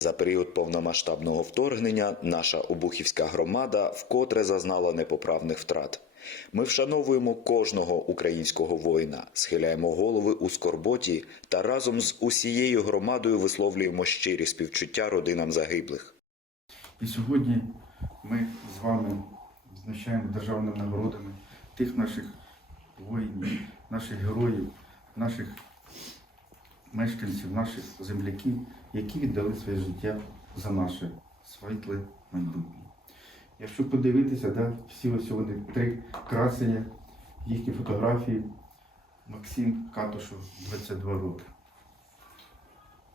За період повномасштабного вторгнення наша обухівська громада вкотре зазнала непоправних втрат. Ми вшановуємо кожного українського воїна, схиляємо голови у скорботі та разом з усією громадою висловлюємо щирі співчуття родинам загиблих. І сьогодні ми з вами відзначаємо державними нагородами тих наших воїнів, наших героїв, наших мешканців, наших земляків, які віддали своє життя за наше світле майбутнє. Якщо подивитися, да, всі ось вони три красення, їхні фотографії, Максим Катушов, 22 роки.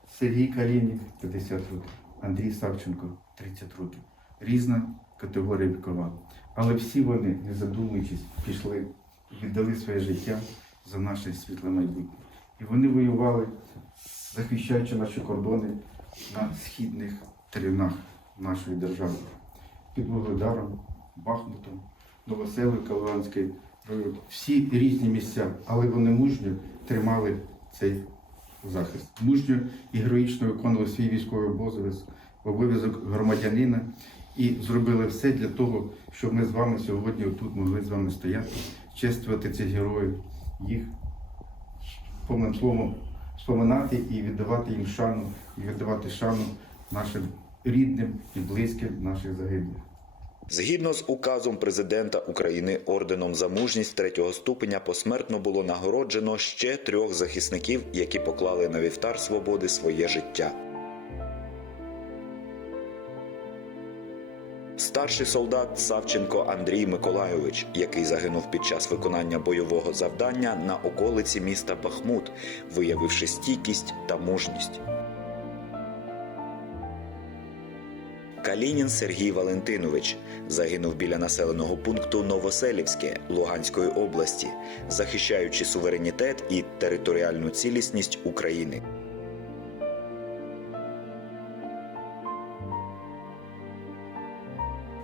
Сергій Калінік 50 років, Андрій Савченко 30 років. Різна категорія вікова. Але всі вони, не задумуючись, пішли віддали своє життя за наше світле майбутнє. І вони воювали, захищаючи наші кордони на східних теренах нашої держави. Під Вугледаром, Бахмутом, Новоселівка, Луганський район. Всі різні місця, але вони мужньо тримали цей захист. Мужньо і героїчно виконували свій військовий обов'язок, обов'язок громадянина і зробили все для того, щоб ми з вами сьогодні тут могли з вами стояти, чествувати цих героїв, їх повним словом споминати і віддавати їм шану, і віддавати шану нашим рідним і близьким наших загиблих. Згідно з указом президента України орденом за мужність третього ступеня посмертно було нагороджено ще трьох захисників, які поклали на вівтар свободи своє життя. Старший солдат Савченко Андрій Миколайович, який загинув під час виконання бойового завдання на околиці міста Бахмут, виявивши стійкість та мужність. Калінін Сергій Валентинович загинув біля населеного пункту Новоселівське Луганської області, захищаючи суверенітет і територіальну цілісність України.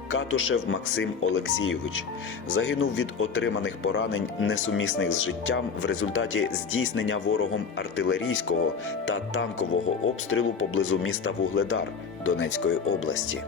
Катушев Максим Олексійович загинув від отриманих поранень, несумісних з життям в результаті здійснення ворогом артилерійського та танкового обстрілу поблизу міста Вугледар Донецької області.